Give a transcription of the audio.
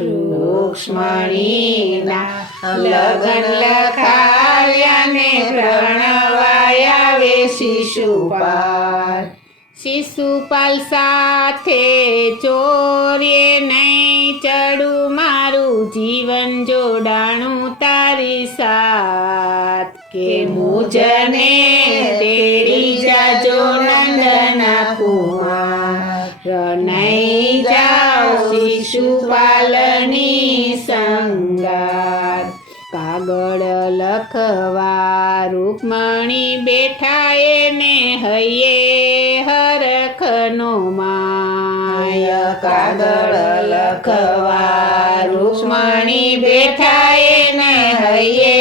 રૂક્ષ્મણીના લગન લખાયા ને પ્રણવાયા વે શિશુપાલ. શિશુપાલ સાથે ચોર્યે નહીં ચડું, મારું જીવન જોડાણું તારી સાથ. કે મુજને તેડી જાજો નંદના કુમાર, નહીં જાઓ શિશુપાલની સંગાત. કાગળ લખવા રૂક્મણી બેઠા એને હૈયે હરખનો માય. કાગળ લખવા રૂક્મણી બેઠા એને હૈયે